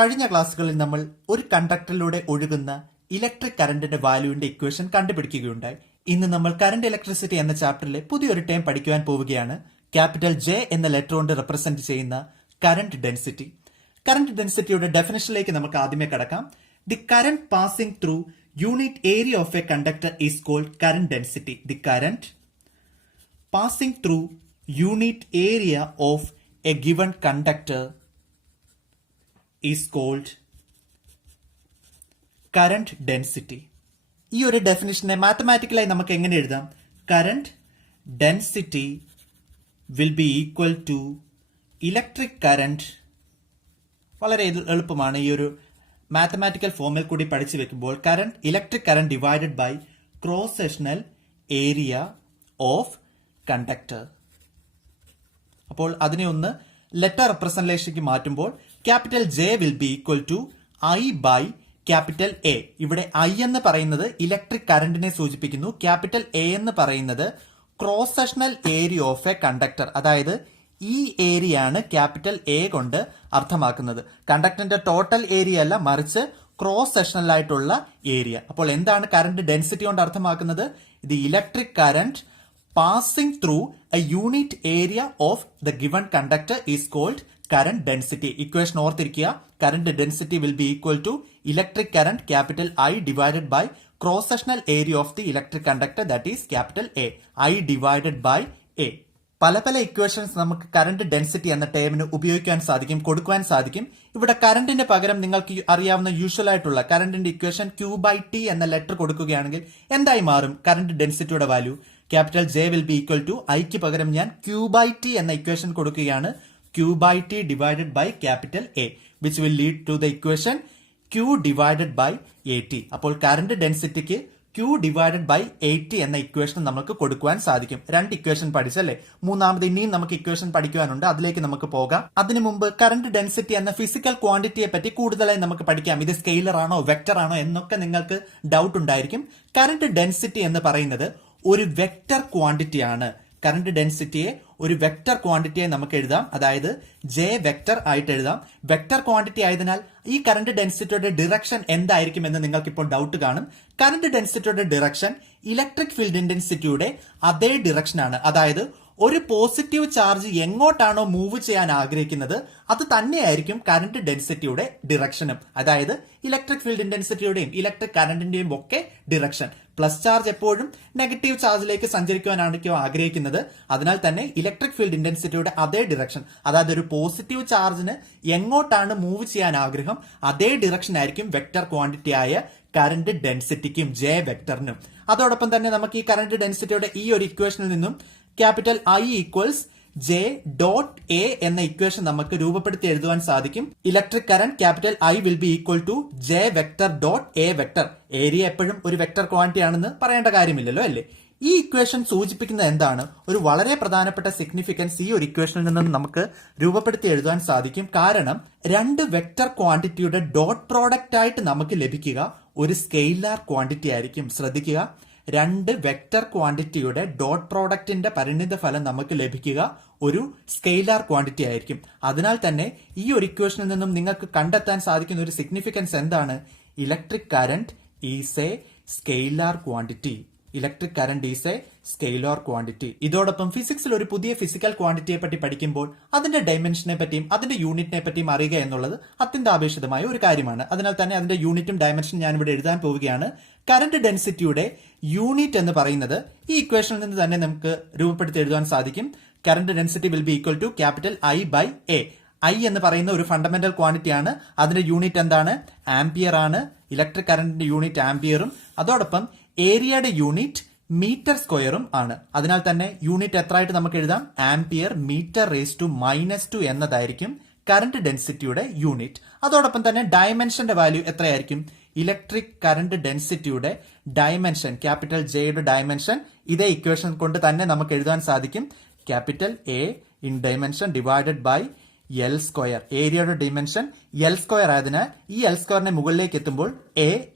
കഴിഞ്ഞ ക്ലാസ്സുകളിൽ നമ്മൾ ഒരു കണ്ടക്ടറിലൂടെ ഒഴുകുന്ന ഇലക്ട്രിക് കറന്റിന്റെ വാല്യൂവിന്റെ ഇക്വേഷൻ കണ്ടുപിടിക്കുകയുണ്ടായി. ഇന്ന് നമ്മൾ കറന്റ് ഇലക്ട്രിസിറ്റി എന്ന ചാപ്റ്ററിലെ പുതിയൊരു ടേം പഠിക്കുവാൻ പോവുകയാണ്. ക്യാപിറ്റൽ ജെ എന്ന ലെറ്റർ കൊണ്ട് റെപ്രസെന്റ് ചെയ്യുന്ന കറന്റ് ഡെൻസിറ്റി. കറന്റ് ഡെൻസിറ്റിയുടെ ഡെഫിനിഷനിലേക്ക് നമുക്ക് ആദ്യമേ കടക്കാം. The current passing through unit area of a conductor is called current density. The current passing through unit area of a given conductor is called current density. ഈ ഒരു ഡെഫിനിഷനെ മാത്തമാറ്റിക്കലായി നമുക്ക് എങ്ങനെ എഴുതാം? Current density will be equal to electric current. വളരെ എളുപ്പമാണ്. ഈ ഒരു mathematical ഫോമിൽ കൂടി പഠിച്ചു വെക്കുമ്പോൾ electric current divided by cross sectional area of conductor. അപ്പോൾ അതിനെ ഒന്ന് ലെറ്റർ റെപ്രസെന്റേഷനിലേക്ക് മാറ്റുമ്പോൾ capital J will be equal to I by capital A. ഇവിടെ ഐ എന്ന് പറയുന്നത് ഇലക്ട്രിക് കറന്റിനെ സൂചിപ്പിക്കുന്നു. ക്യാപിറ്റൽ എ എന്ന് പറയുന്നത് cross sectional area of a conductor. അതായത് ഈ ഏരിയ ആണ് ക്യാപിറ്റൽ എ കൊണ്ട് അർത്ഥമാക്കുന്നത്. കണ്ടക്ടറിന്റെ ടോട്ടൽ ഏരിയ അല്ല, മറിച്ച് ക്രോസ് സെക്ഷണൽ ആയിട്ടുള്ള ഏരിയ. അപ്പോൾ എന്താണ് കറന്റ് ഡെൻസിറ്റി കൊണ്ട് അർത്ഥമാക്കുന്നത്? ഇത് electric current passing through a unit area of the given conductor is called current density. Equation ഓർത്തിരിക്കുക. Current density will be equal to electric current capital I divided by cross sectional area of the electric conductor, that is capital A. I divided by A. പല equations നമുക്ക് current density എന്ന ടേമിന് ഉപയോഗിക്കാൻ സാധിക്കും, കൊടുക്കുവാൻ സാധിക്കും. ഇവിടെ കറന്റിന് പകരം നിങ്ങൾക്ക് അറിയാവുന്ന യൂഷ്വൽ ആയിട്ടുള്ള കറന്റിന്റെ ഇക്വേഷൻ Q by T എന്ന ലെറ്റർ കൊടുക്കുകയാണെങ്കിൽ എന്തായി മാറും കറന്റ് ഡെൻസിറ്റിയുടെ value? Capital J will be equal to ഐക്ക് പകരം ഞാൻ Q by T എന്ന ഇക്വേഷൻ കൊടുക്കുകയാണ്. Q by T divided by capital A, which will lead to the equation Q divided by AT. അപ്പോൾ കറന്റ് ഡെൻസിറ്റിക്ക് Q ഡിവൈഡഡ് ബൈ AT എന്ന equation നമുക്ക് കൊടുക്കുവാൻ സാധിക്കും. രണ്ട് ഇക്വേഷൻ പഠിച്ചല്ലേ? മൂന്നാമത് ഇനിയും നമുക്ക് ഇക്വേഷൻ പഠിക്കുവാനുണ്ട്. അതിലേക്ക് നമുക്ക് പോകാം. അതിനു മുമ്പ് കറന്റ് ഡെൻസിറ്റി എന്ന ഫിസിക്കൽ ക്വാണ്ടിറ്റിയെ പറ്റി കൂടുതലായി നമുക്ക് പഠിക്കാം. ഇത് സ്കെയിലർ ആണോ വെക്ടർ ആണോ എന്നൊക്കെ നിങ്ങൾക്ക് ഡൗട്ട് ഉണ്ടായിരിക്കും. കറന്റ് ഡെൻസിറ്റി എന്ന് പറയുന്നത് ഒരു വെക്ടർ ക്വാണ്ടിറ്റി ആണ്. കറന്റ് ഡെൻസിറ്റിയെ ഒരു വെക്ടർ ക്വാണ്ടിറ്റിയെ നമുക്ക് എഴുതാം. അതായത് ജെ വെക്ടർ ആയിട്ട് എഴുതാം. വെക്ടർ ക്വാണ്ടിറ്റി ആയതിനാൽ ഈ കറന്റ് ഡെൻസിറ്റിയുടെ ഡിറക്ഷൻ എന്തായിരിക്കും എന്ന് നിങ്ങൾക്ക് ഇപ്പോൾ ഡൗട്ട് കാണും. കറന്റ് ഡെൻസിറ്റിയുടെ ഡിറക്ഷൻ ഇലക്ട്രിക് ഫീൽഡ് ഇന്റൻസിറ്റിയുടെ അതേ ഡിറക്ഷൻ ആണ്. അതായത് ഒരു പോസിറ്റീവ് ചാർജ് എങ്ങോട്ടാണോ മൂവ് ചെയ്യാൻ ആഗ്രഹിക്കുന്നത് അത് തന്നെയായിരിക്കും കറന്റ് ഡെൻസിറ്റിയുടെ ഡിറക്ഷനും. അതായത് ഇലക്ട്രിക് ഫീൽഡ് ഇന്റൻസിറ്റിയുടെയും ഇലക്ട്രിക് കറന്റിന്റെയും ഒക്കെ ഡിറക്ഷൻ. പ്ലസ് ചാർജ് എപ്പോഴും നെഗറ്റീവ് ചാർജിലേക്ക് സഞ്ചരിക്കുവാനായിരിക്കും ആഗ്രഹിക്കുന്നത്. അതിനാൽ തന്നെ ഇലക്ട്രിക് ഫീൽഡ് ഇന്റൻസിറ്റിയുടെ അതേ ഡിറക്ഷൻ, അതായത് ഒരു പോസിറ്റീവ് ചാർജിന് എങ്ങോട്ടാണ് മൂവ് ചെയ്യാൻ ആഗ്രഹം അതേ ഡിറക്ഷൻ ആയിരിക്കും വെക്ടർ ക്വാണ്ടിറ്റി ആയ കറന്റ് ഡെൻസിറ്റിക്കും ജെ വെക്ടറിനും. അതോടൊപ്പം തന്നെ നമുക്ക് ഈ കറന്റ് ഡെൻസിറ്റിയുടെ ഈ ഒരു ഇക്വേഷനിൽ നിന്നും capital I equals J dot A എന്ന ഇക്വേഷൻ നമുക്ക് രൂപപ്പെടുത്തി എഴുതുവാൻ സാധിക്കും. Electric current capital I will be equal to J vector dot A vector. Area എപ്പോഴും ഒരു വെക്ടർ ക്വാണ്ടിറ്റി ആണെന്ന് പറയേണ്ട കാര്യമില്ലല്ലോ, അല്ലേ? ഈ ഇക്വേഷൻ സൂചിപ്പിക്കുന്നത് എന്താണ്? ഒരു വളരെ പ്രധാനപ്പെട്ട സിഗ്നിഫിക്കൻസ് ഈ ഒരു ഇക്വേഷനിൽ നിന്നും നമുക്ക് രൂപപ്പെടുത്തി എഴുതാൻ സാധിക്കും. കാരണം രണ്ട് വെക്ടർ ക്വാണ്ടിറ്റിയുടെ ഡോട്ട് പ്രോഡക്റ്റ് ആയിട്ട് നമുക്ക് ലഭിക്കുക ഒരു സ്കെയിലാർ ക്വാണ്ടിറ്റി ആയിരിക്കും. ശ്രദ്ധിക്കുക, രണ്ട് വെക്ടർ ക്വാണ്ടിറ്റിയുടെ ഡോട്ട് പ്രോഡക്റ്റിന്റെ പരിണിത ഫലം നമുക്ക് ലഭിക്കുക ഒരു സ്കെയിലാർ ക്വാണ്ടിറ്റി ആയിരിക്കും. അതിനാൽ തന്നെ ഈ ഒരു ഇക്വേഷനിൽ നിന്നും നിങ്ങൾക്ക് കണ്ടെത്താൻ സാധിക്കുന്ന ഒരു സിഗ്നിഫിക്കൻസ് എന്താണ്? Electric current is A scalar quantity. Electric current is A scalar quantity. ഇതോടൊപ്പം ഫിസിക്സിൽ ഒരു പുതിയ ഫിസിക്കൽ ക്വാണ്ടിറ്റിയെ പറ്റി പഠിക്കുമ്പോൾ അതിന്റെ ഡയമെൻഷനെ പറ്റിയും അതിന്റെ യൂണിറ്റിനെ പറ്റിയും അറിയുക എന്നുള്ളത് അത്യന്താപേക്ഷിതമായ ഒരു കാര്യമാണ്. അതിനാൽ തന്നെ അതിന്റെ യൂണിറ്റും ഡയമെൻഷനും ഞാൻ ഇവിടെ എഴുതാൻ പോവുകയാണ്. കറന്റ് ഡെൻസിറ്റിയുടെ യൂണിറ്റ് എന്ന് പറയുന്നത് ഈ ഇക്വേഷനിൽ നിന്ന് തന്നെ നമുക്ക് രൂപപ്പെടുത്തി എഴുതാൻ സാധിക്കും. Current density will be equal to capital I by A. I എന്ന് പറയുന്ന ഒരു ഫണ്ടമെന്റൽ ക്വാണ്ടിറ്റി ആണ്. അതിന്റെ യൂണിറ്റ് എന്താണ്? ആംപിയർ ആണ്. ഇലക്ട്രിക് കറന്റിന്റെ യൂണിറ്റ് ആംപിയറും അതോടൊപ്പം ഏരിയയുടെ യൂണിറ്റ് മീറ്റർ സ്ക്വയറും ആണ്. അതിനാൽ തന്നെ യൂണിറ്റ് എത്രയായിട്ട് നമുക്ക് എഴുതാം? ആംപിയർ മീറ്റർ റേസ് ടു -2 എന്നതായിരിക്കും കറന്റ് ഡെൻസിറ്റിയുടെ യൂണിറ്റ്. അതോടൊപ്പം തന്നെ ഡയമെൻഷന്റെ വാല്യൂ എത്രയായിരിക്കും? ഇലക്ട്രിക് കറന്റ് ഡെൻസിറ്റിയുടെ ഡയമെൻഷൻ, ക്യാപിറ്റൽ ജെയുടെ ഡയമെൻഷൻ ഇതേ ഇക്വേഷൻ കൊണ്ട് തന്നെ നമുക്ക് എഴുതാൻ സാധിക്കും. Capital A in dimension divided by L square. ഏരിയയുടെ ഡിമെൻഷൻ എൽ സ്ക്വയർ ആയതിനാൽ ഈ എൽ സ്ക്വയറിനെ മുകളിലേക്ക് എത്തുമ്പോൾ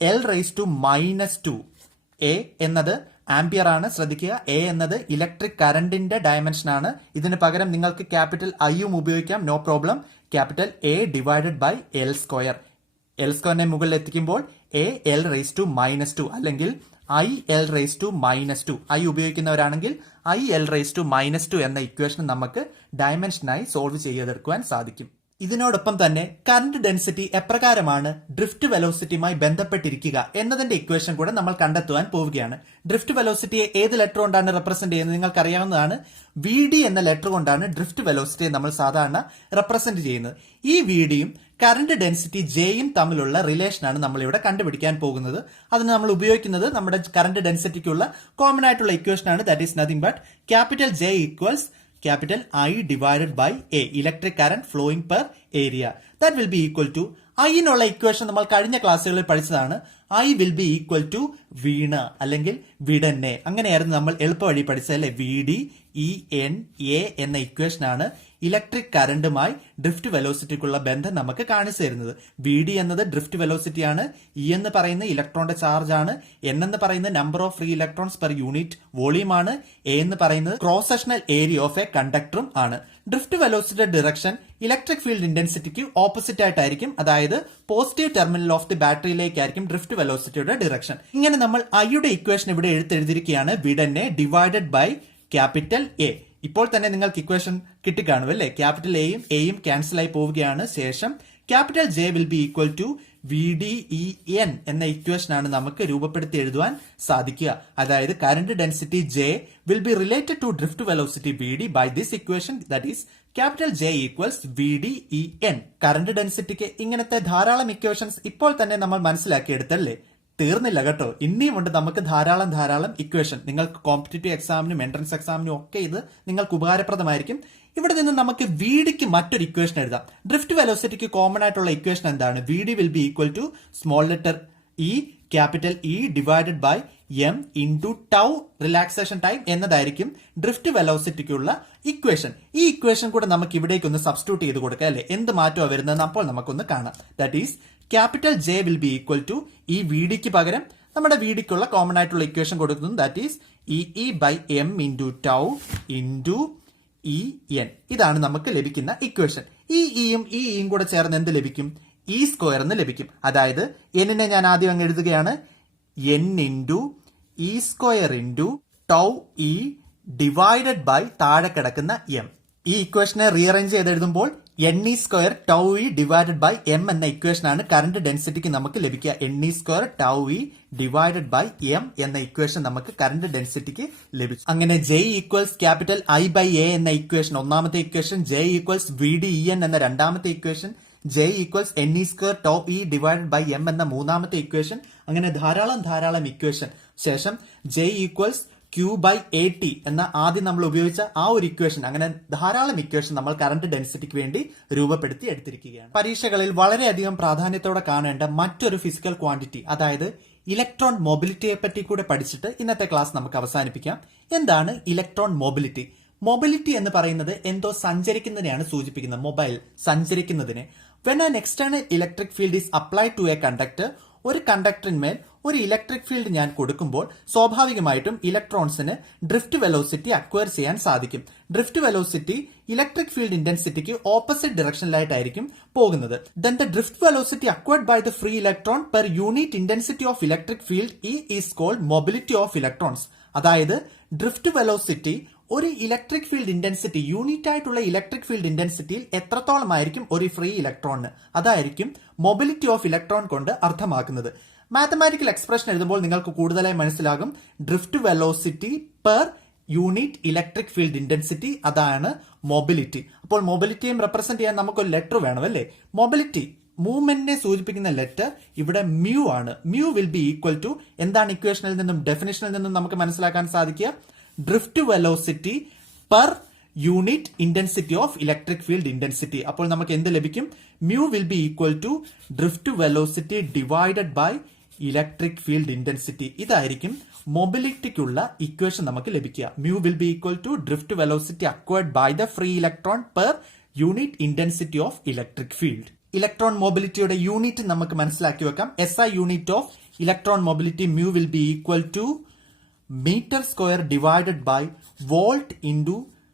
എൽ റേസ് ടു -2. എ എന്നത് ആംപിയർ ആണ്. ശ്രദ്ധിക്കുക, എ എന്നത് ഇലക്ട്രിക് കറന്റിന്റെ ഡയമെൻഷൻ ആണ്. ഇതിന് പകരം നിങ്ങൾക്ക് ക്യാപിറ്റൽ ഐയും ഉപയോഗിക്കാം, no problem. Capital A divided by L square. L സ്ക്വയറിനെ മുകളിൽ എത്തിക്കുമ്പോൾ എ എൽ റേസ് ടു -2 അല്ലെങ്കിൽ I L raise to -2. I ഉപയോഗിക്കുന്നവരാണെങ്കിൽ ഐ എൽ റേസ് ടു -2 എന്ന ഇക്വേഷൻ നമുക്ക് ഡയമെൻഷനായി സോൾവ് ചെയ്തെടുക്കുവാൻ സാധിക്കും. ഇതിനോടൊപ്പം തന്നെ കറന്റ് ഡെൻസിറ്റി എപ്രകാരമാണ് ഡ്രിഫ്റ്റ് വെലോസിറ്റിയുമായി ബന്ധപ്പെട്ടിരിക്കുക എന്നതിന്റെ ഇക്വേഷൻ കൂടെ നമ്മൾ കണ്ടെത്തുവാൻ പോവുകയാണ്. ഡ്രിഫ്റ്റ് വെലോസിറ്റിയെ ഏത് ലെറ്റർ കൊണ്ടാണ് റെപ്രസെന്റ് ചെയ്യുന്നത് നിങ്ങൾക്ക് അറിയാവുന്നതാണ്. വി ഡി എന്ന ലെറ്റർ കൊണ്ടാണ് ഡ്രിഫ്റ്റ് വെലോസിറ്റിയെ നമ്മൾ സാധാരണ റെപ്രസെന്റ് ചെയ്യുന്നത്. ഈ വി ഡിയും കറന്റ് ഡെൻസിറ്റി ജെയും തമ്മിലുള്ള റിലേഷനാണ് നമ്മൾ ഇവിടെ കണ്ടുപിടിക്കാൻ പോകുന്നത്. അതിന് നമ്മൾ ഉപയോഗിക്കുന്നത് നമ്മുടെ കറന്റ് ഡെൻസിറ്റിക്കുള്ള കോമൺ ആയിട്ടുള്ള ഇക്വേഷൻ ആണ്. That is nothing but capital J equals capital I divided by A, electric current flowing per area. That will be equal to I എന്നുള്ള ഇക്വേഷൻ നമ്മൾ കഴിഞ്ഞ ക്ലാസ്സുകളിൽ പഠിച്ചതാണ്. I will be equal to വീണ അല്ലെങ്കിൽ വിടന്നെ, അങ്ങനെയായിരുന്നു നമ്മൾ എളുപ്പ വഴി പഠിച്ചതല്ലേ. V D E N A എന്ന ഇക്വേഷനാണ് ഇലക്ട്രിക് കറന്റുമായി ഡ്രിഫ്റ്റ് വെലോസിറ്റിക്കുള്ള ബന്ധം നമുക്ക് കാണിച്ചു തരുന്നത്. വി ഡി എന്നത് ഡ്രിഫ്റ്റ് വെലോസിറ്റി ആണ്, ഇ എന്ന് പറയുന്നത് ഇലക്ട്രോണിന്റെ ചാർജ് ആണ്, എൻ എന്ന് പറയുന്നത് number of free electrons per unit volume ആണ്, എ എന്ന് പറയുന്നത് cross sectional area of a കണ്ടക്ടറും ആണ്. ഡ്രിഫ്റ്റ് വെലോസിറ്റിയുടെ ഡിറക്ഷൻ ഇലക്ട്രിക് ഫീൽഡ് ഇന്റൻസിറ്റിക്ക് ഓപ്പോസിറ്റ് ആയിട്ടായിരിക്കും, അതായത് പോസിറ്റീവ് ടെർമിനൽ ഓഫ് ദി ബാറ്ററിയിലേക്കായിരിക്കും ഡ്രിഫ്റ്റ് വെലോസിറ്റിയുടെ ഡിറക്ഷൻ. ഇങ്ങനെ നമ്മൾ ഐയുടെ ഇക്വേഷൻ ഇവിടെ എടുത്തെഴുതിയിരിക്കുകയാണ്. വിടന്നെ ഡിവൈഡഡ് ബൈ ക്യാപിറ്റൽ എ. ഇപ്പോൾ തന്നെ നിങ്ങൾക്ക് ഇക്വേഷൻ കിട്ടിക്കാണും അല്ലേ. ക്യാപിറ്റൽ എയും ക്യാൻസൽ ആയി പോവുകയാണ്. ശേഷം capital J will be equal to V D E N എന്ന ഇക്വേഷനാണ് നമുക്ക് രൂപപ്പെടുത്തി എഴുതുവാൻ സാധിക്കുക. അതായത് current density J will be related to drift velocity V D by this equation, that is capital J equals V D E N. Current ഡെൻസിറ്റിക്ക് ഇങ്ങനത്തെ ധാരാളം ഇക്വേഷൻസ് ഇപ്പോൾ തന്നെ നമ്മൾ മനസ്സിലാക്കിയെടുത്തല്ലേ. തീർന്നില്ല കേട്ടോ, ഇനിയും ഉണ്ട് നമുക്ക് ധാരാളം ഇക്വേഷൻ. നിങ്ങൾക്ക് കോമ്പറ്റേറ്റീവ് എക്സാമിനും എൻട്രൻസ് എക്സാമിനും ഒക്കെ ഇത് നിങ്ങൾക്ക് ഉപകാരപ്രദമായിരിക്കും. ഇവിടെ നിന്ന് നമുക്ക് വി ഡിക്ക് മറ്റൊരു ഇക്വേഷൻ എഴുതാം. ഡ്രിഫ്റ്റ് വെലോസിറ്റിക്ക് കോമൺ ആയിട്ടുള്ള ഇക്വേഷൻ എന്താണ്? V D will be equal to small letter E capital E divided by M into tau relaxation time എന്നതായിരിക്കും ഡ്രിഫ്റ്റ് വെലോസിറ്റിക്കുള്ള ഇക്വേഷൻ. ഈ ഇക്വേഷൻ കൂടെ നമുക്ക് ഇവിടേക്ക് ഒന്ന് സബ്സ്റ്റിറ്റ്യൂട്ട് ചെയ്ത് കൊടുക്കാം അല്ലെ. എന്ത് മാറ്റമാണ് വരുന്നത് അപ്പോൾ നമുക്കൊന്ന് കാണാം. That is capital J will be equal to ഈ വി ഡിക്ക് പകരം നമ്മുടെ വി ഡിക്കുള്ള കോമൺ ആയിട്ടുള്ള ഇക്വേഷൻ കൊടുക്കുന്നു. That is E by M into tau into E N. ഇതാണ് നമുക്ക് ലഭിക്കുന്ന ഇക്വേഷൻ. ഈ ഇയും കൂടെ ചേർന്ന് എന്ത് ലഭിക്കും? ഇ സ്ക്വയർ എന്ന് ലഭിക്കും. അതായത് എന്നിനെ ഞാൻ ആദ്യം അങ്ങ് എഴുതുകയാണ്. N into E square into tau E divided by താഴെ കിടക്കുന്ന എം. ഈ ഇക്വേഷനെ റീഅറേഞ്ച് ചെയ്ത് എഴുതുമ്പോൾ N E square tau E divided by M എന്ന ഇക്വേഷനാണ് കറന്റ് ഡെൻസിറ്റിക്ക് നമുക്ക് ലഭിക്കുക. N E square tau E divided by M എന്ന ഇക്വേഷൻ നമുക്ക് കറന്റ് ഡെൻസിറ്റിക്ക് ലഭിച്ചു. അങ്ങനെ J equals capital I by A എന്ന ഇക്വേഷൻ ഒന്നാമത്തെ equation, J equals V D E N എന്ന രണ്ടാമത്തെ equation, J equals N E square tau E divided by M എന്ന മൂന്നാമത്തെ ഇക്വേഷൻ, അങ്ങനെ ധാരാളം ഇക്വേഷൻ. ശേഷം J equals Q by A T എന്ന ആദ്യം നമ്മൾ ഉപയോഗിച്ച ആ ഒരു ഇക്വേഷൻ, അങ്ങനെ ധാരാളം ഇക്വേഷൻ നമ്മൾ കറന്റ് ഡെൻസിറ്റിക്ക് വേണ്ടി രൂപപ്പെടുത്തി എടുത്തിരിക്കുകയാണ്. പരീക്ഷകളിൽ വളരെയധികം പ്രാധാന്യത്തോടെ കാണേണ്ട മറ്റൊരു ഫിസിക്കൽ ക്വാണ്ടിറ്റി, അതായത് ഇലക്ട്രോൺ മൊബിലിറ്റിയെ പറ്റി കൂടെ പഠിച്ചിട്ട് ഇന്നത്തെ ക്ലാസ് നമുക്ക് അവസാനിപ്പിക്കാം. എന്താണ് ഇലക്ട്രോൺ മൊബിലിറ്റി? മൊബിലിറ്റി എന്ന് പറയുന്നത് എന്തോ സഞ്ചരിക്കുന്നതിനെയാണ് സൂചിപ്പിക്കുന്നത്. മൊബൈൽ സഞ്ചരിക്കുന്നതിനെ. When an external electric field is applied to a conductor, ഒരു കണ്ടക്ടറിന്മേൽ ഒരു ഇലക്ട്രിക് ഫീൽഡ് ഞാൻ കൊടുക്കുമ്പോൾ സ്വാഭാവികമായിട്ടും ഇലക്ട്രോൺസിന് ഡ്രിഫ്റ്റ് വെലോസിറ്റി അക്വയർ ചെയ്യാൻ സാധിക്കും. ഡ്രിഫ്റ്റ് വെലോസിറ്റി ഇലക്ട്രിക് ഫീൽഡ് ഇന്റൻസിറ്റിക്ക് ഓപ്പോസിറ്റ് ഡിറക്ഷനിലായിട്ടായിരിക്കും പോകുന്നത്. Then the drift velocity acquired by the free electron per unit intensity of electric field is called mobility of electrons. അതായത് ഡ്രിഫ്റ്റ് വെലോസിറ്റി ഒരു ഇലക്ട്രിക് ഫീൽഡ് ഇന്റൻസിറ്റി, യൂണിറ്റ് ആയിട്ടുള്ള electric field ഇന്റൻസിറ്റിയിൽ എത്രത്തോളമായിരിക്കും ഒരു free ഇലക്ട്രോണിന്, അതായിരിക്കും മൊബിലിറ്റി ഓഫ് ഇലക്ട്രോൺ കൊണ്ട് അർത്ഥമാക്കുന്നത്. Mathematical expression എഴുതുമ്പോൾ നിങ്ങൾക്ക് കൂടുതലായി മനസ്സിലാകും. Drift velocity per unit electric field intensity, അതാണ് മൊബിലിറ്റി. അപ്പോൾ മൊബിലിറ്റിയും റെപ്രസെന്റ് ചെയ്യാൻ നമുക്കൊരു ലെറ്റർ വേണം അല്ലേ. മൊബിലിറ്റി മൂവ്മെന്റിനെ സൂചിപ്പിക്കുന്ന ലെറ്റർ ഇവിടെ മ്യൂ ആണ്. Mu will be equal to എന്താണ് ഇക്വേഷനിൽ നിന്നും ഡെഫിനിഷനിൽ നിന്നും നമുക്ക് മനസ്സിലാക്കാൻ സാധിക്കുക? Drift velocity per unit intensity of electric field intensity. അപ്പോൾ നമുക്ക് എന്ത് ലഭിക്കും? Mu will be equal to drift velocity divided by electric field intensity. ഇതായിരിക്കും മൊബിലിറ്റിക്കുള്ള ഇക്വേഷൻ നമുക്ക് ലഭിക്കുക. Mu will be equal to drift velocity acquired by the free electron per unit intensity of electric field. Electron മൊബിലിറ്റിയുടെ unit നമുക്ക് മനസ്സിലാക്കി വെക്കാം. SI unit of electron mobility mu will be equal to meter square divided by volt into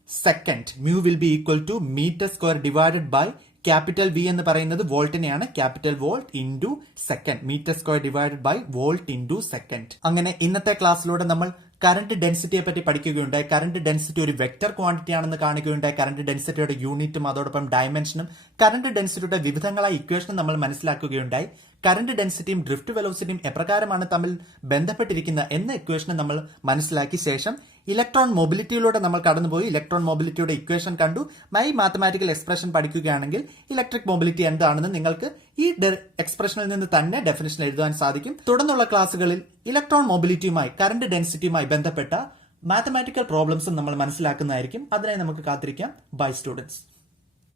second. Mu will be equal to meter square divided by capital V എന്ന് പറയുന്നത് വോൾട്ടിനെയാണ്. Capital volt into second, metre square divided by volt into second. അങ്ങനെ ഇന്നത്തെ ക്ലാസ്സിലൂടെ നമ്മൾ current ഡെൻസിറ്റിയെ പറ്റി പഠിക്കുകയുണ്ടായി. കറന്റ് ഡെൻസിറ്റി ഒരു വെക്ടർ ക്വാണ്ടിറ്റി ആണെന്ന് കാണുകയുണ്ടായി. കറന്റ് ഡെൻസിറ്റിയുടെ യൂണിറ്റും അതോടൊപ്പം ഡയമെൻഷനും കറന്റ് ഡെൻസിറ്റിയുടെ വിവിധങ്ങളായ ഇക്വേഷനും നമ്മൾ മനസ്സിലാക്കുകയുണ്ടായി. കറന്റ് ഡെൻസിറ്റിയും ഡ്രിഫ്റ്റ് വെലോസിറ്റിയും എപ്രകാരമാണ് തമ്മിൽ ബന്ധപ്പെട്ടിരിക്കുന്ന എന്ന ഇക്വേഷനെ നമ്മൾ മനസ്സിലാക്കിയ ശേഷം ഇലക്ട്രോൺ മൊബിലിറ്റിയിലൂടെ നമ്മൾ കടന്നുപോയി ഇലക്ട്രോൺ മൊബിലിറ്റിയുടെ ഇക്വേഷൻ കണ്ടു. മാത്തമാറ്റിക്കൽ എക്സ്പ്രഷൻ പഠിക്കുകയാണെങ്കിൽ ഇലക്ട്രിക് മൊബിലിറ്റി എന്താണെന്ന് നിങ്ങൾക്ക് ഈ എക്സ്പ്രഷനിൽ നിന്ന് തന്നെ ഡെഫിനിഷൻ എഴുതാൻ സാധിക്കും. തുടർന്നുള്ള ക്ലാസ്സുകളിൽ ഇലക്ട്രോൺ മൊബിലിറ്റിയുമായി കറന്റ് ഡെൻസിറ്റിയുമായി ബന്ധപ്പെട്ട മാത്തമാറ്റിക്കൽ പ്രോബ്ലംസും നമ്മൾ മനസ്സിലാക്കുന്നതായിരിക്കും. അതിനായി നമുക്ക് കാത്തിരിക്കാം. Bye students.